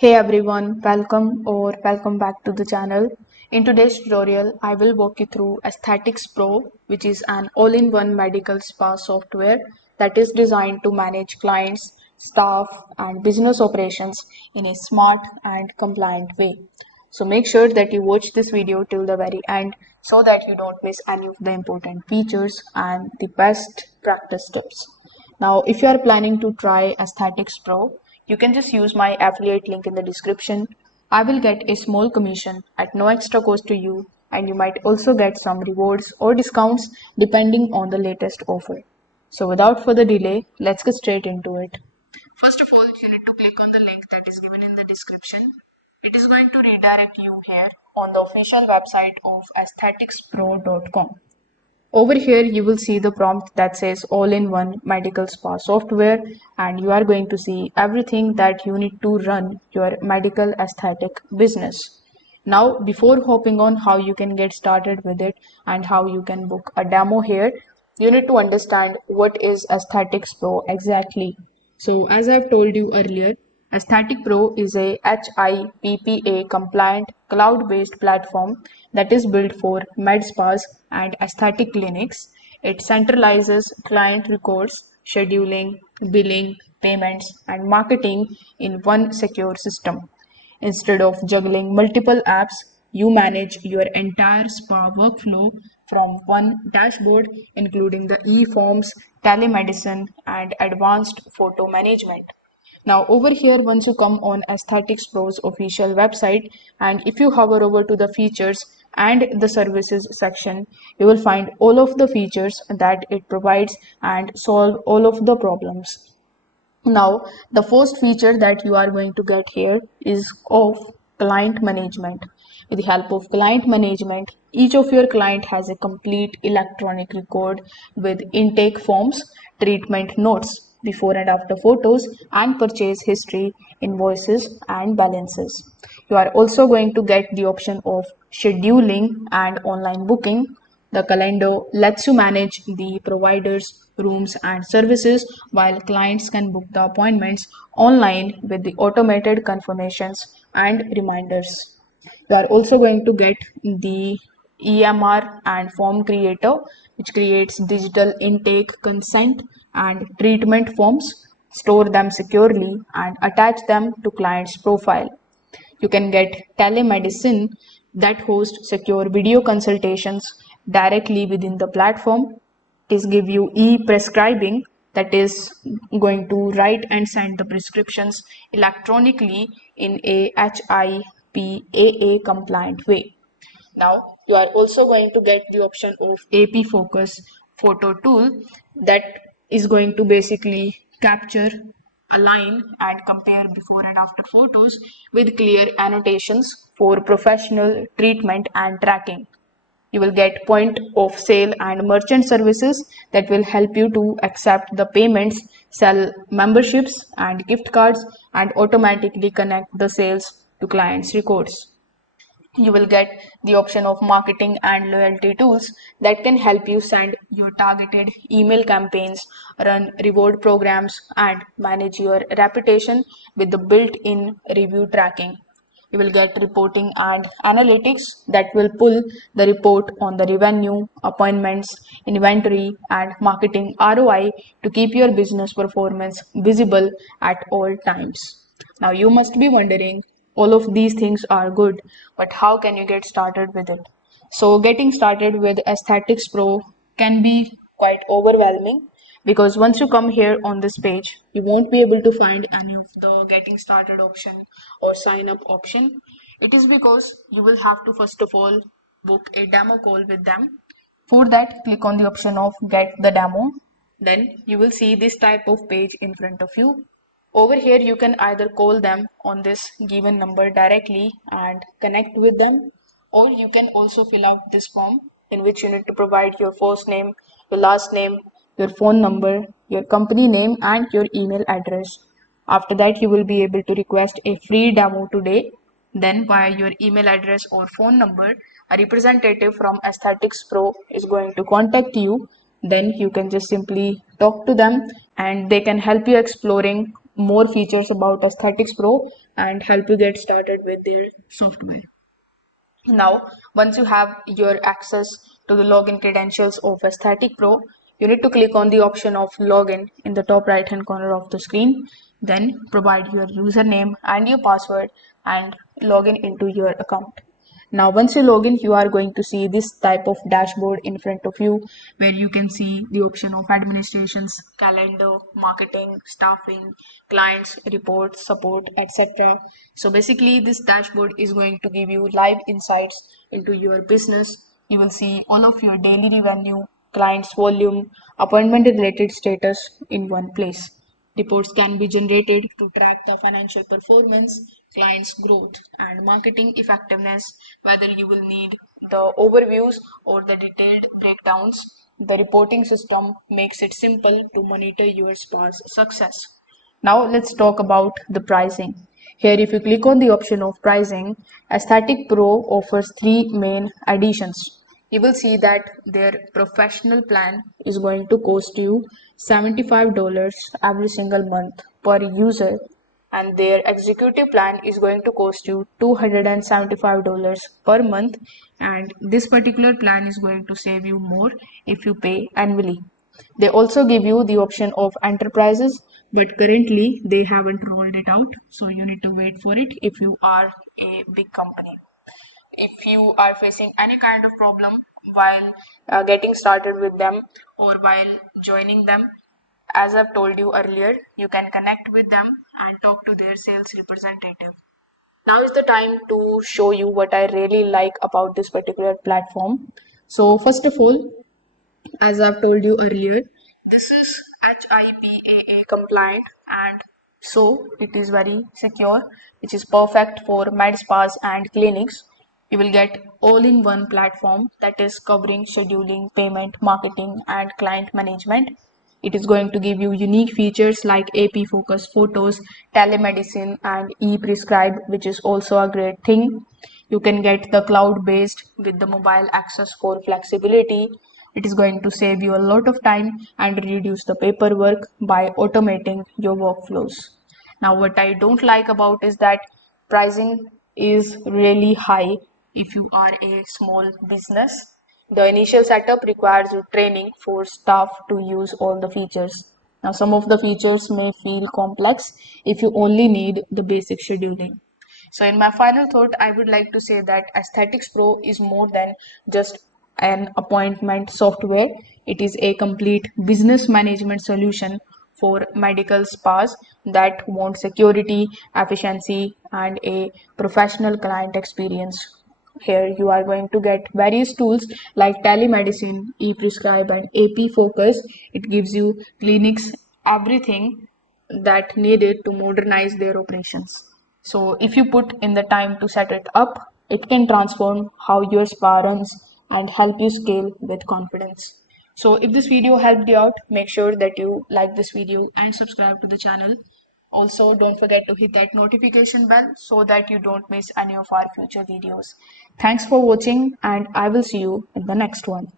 Hey everyone, welcome back to the channel. In today's tutorial, I will walk you through Aesthetics Pro, which is an all-in-one medical spa software that is designed to manage clients, staff, and business operations in a smart and compliant way. So make sure that you watch this video till the very end so that you don't miss any of the important features and the best practice tips. Now, if you are planning to try Aesthetics Pro, you can just use my affiliate link in the description. I will get a small commission at no extra cost to you, and you might also get some rewards or discounts depending on the latest offer. So, without further delay, let's get straight into it. First of all, you need to click on the link that is given in the description. It is going to redirect you here on the official website of aestheticspro.com. Over here, you will see the prompt that says all-in-one medical spa software, and you are going to see everything that you need to run your medical aesthetic business. Now, before hopping on how you can get started with it and how you can book a demo here, you need to understand what is Aesthetics Pro exactly. So, as I've told you earlier, Aesthetic Pro is a HIPAA compliant cloud-based platform that is built for med spas and aesthetic clinics. It centralizes client records, scheduling, billing, payments, and marketing in one secure system. Instead of juggling multiple apps, you manage your entire spa workflow from one dashboard, including the e-forms, telemedicine, and advanced photo management. Now over here, once you come on Aesthetics Pro's official website, and if you hover over to the features and the services section, you will find all of the features that it provides and solve all of the problems. Now, the first feature that you are going to get here is of client management. With the help of client management, each of your client has a complete electronic record with intake forms, treatment notes, before and after photos, and purchase history, invoices, and balances. You are also going to get the option of scheduling and online booking. The calendar lets you manage the providers, rooms, and services, while clients can book the appointments online with the automated confirmations and reminders. You are also going to get the EMR and form creator, which creates digital intake, consent, and treatment forms, store them securely, and attach them to client's profile. You can get telemedicine that hosts secure video consultations directly within the platform. It give you e-prescribing that is going to write and send the prescriptions electronically in a HIPAA compliant way. Now, you are also going to get the option of AP Focus photo tool that is going to basically capture, align, and compare before and after photos with clear annotations for professional treatment and tracking. You will get point of sale and merchant services that will help you to accept the payments, sell memberships and gift cards, and automatically connect the sales to clients' records. You will get the option of marketing and loyalty tools that can help you send your targeted email campaigns, run reward programs, and manage your reputation with the built-in review tracking. You will get reporting and analytics that will pull the report on the revenue, appointments, inventory, and marketing ROI to keep your business performance visible at all times. Now, you must be wondering, all of these things are good, but how can you get started with it? So, getting started with Aesthetics Pro can be quite overwhelming because once you come here on this page, you won't be able to find any of the getting started option or sign up option. It is because you will have to first of all book a demo call with them. For that, click on the option of get the demo. Then you will see this type of page in front of you. Over here, you can either call them on this given number directly and connect with them, or you can also fill out this form in which you need to provide your first name, your last name, your phone number, your company name, and your email address. After that, you will be able to request a free demo today. Then, via your email address or phone number, a representative from Aesthetics Pro is going to contact you. Then you can just simply talk to them and they can help you exploring more features about Aesthetics Pro and help you get started with their software. Now, once you have your access to the login credentials of Aesthetic Pro, you need to click on the option of login in the top right hand corner of the screen. Then provide your username and your password and login into your account. Now, once you log in, you are going to see this type of dashboard in front of you where you can see the option of administrations, calendar, marketing, staffing, clients, reports, support, etc. So basically, this dashboard is going to give you live insights into your business. You will see all of your daily revenue, clients volume, appointment related status in one place. Reports can be generated to track the financial performance, clients' growth, and marketing effectiveness, whether you will need the overviews or the detailed breakdowns. The reporting system makes it simple to monitor your spa's success. Now let's talk about the pricing. Here, if you click on the option of pricing, Aesthetic Pro offers three main additions. You will see that their professional plan is going to cost you $75 every single month per user, and their executive plan is going to cost you $275 per month, and this particular plan is going to save you more if you pay annually. They also give you the option of enterprises, but currently they haven't rolled it out, so you need to wait for it if you are a big company. If you are facing any kind of problem while getting started with them or while joining them, as I've told you earlier, you can connect with them and talk to their sales representative. Now is the time to show you what I really like about this particular platform. So first of all, as I've told you earlier, this is HIPAA compliant, and so it is very secure, which is perfect for med spas and clinics. You will get all in one platform that is covering scheduling, payment, marketing, and client management. It is going to give you unique features like AP focus photos, telemedicine, and e-prescribe, which is also a great thing. You can get the cloud based with the mobile access for flexibility. It is going to save you a lot of time and reduce the paperwork by automating your workflows. Now, what I don't like about is that pricing is really high if you are a small business. The initial setup requires you training for staff to use all the features. Now, some of the features may feel complex if you only need the basic scheduling. So, in my final thought, I would like to say that Aesthetics Pro is more than just an appointment software. It is a complete business management solution for medical spas that want security, efficiency, and a professional client experience. Here you are going to get various tools like telemedicine, e-prescribe, and AP focus. It gives you clinics everything that needed to modernize their operations. So if you put in the time to set it up, it can transform how your spa runs and help you scale with confidence. So if this video helped you out, make sure that you like this video and subscribe to the channel. Also, don't forget to hit that notification bell so that you don't miss any of our future videos. Thanks for watching, and I will see you in the next one.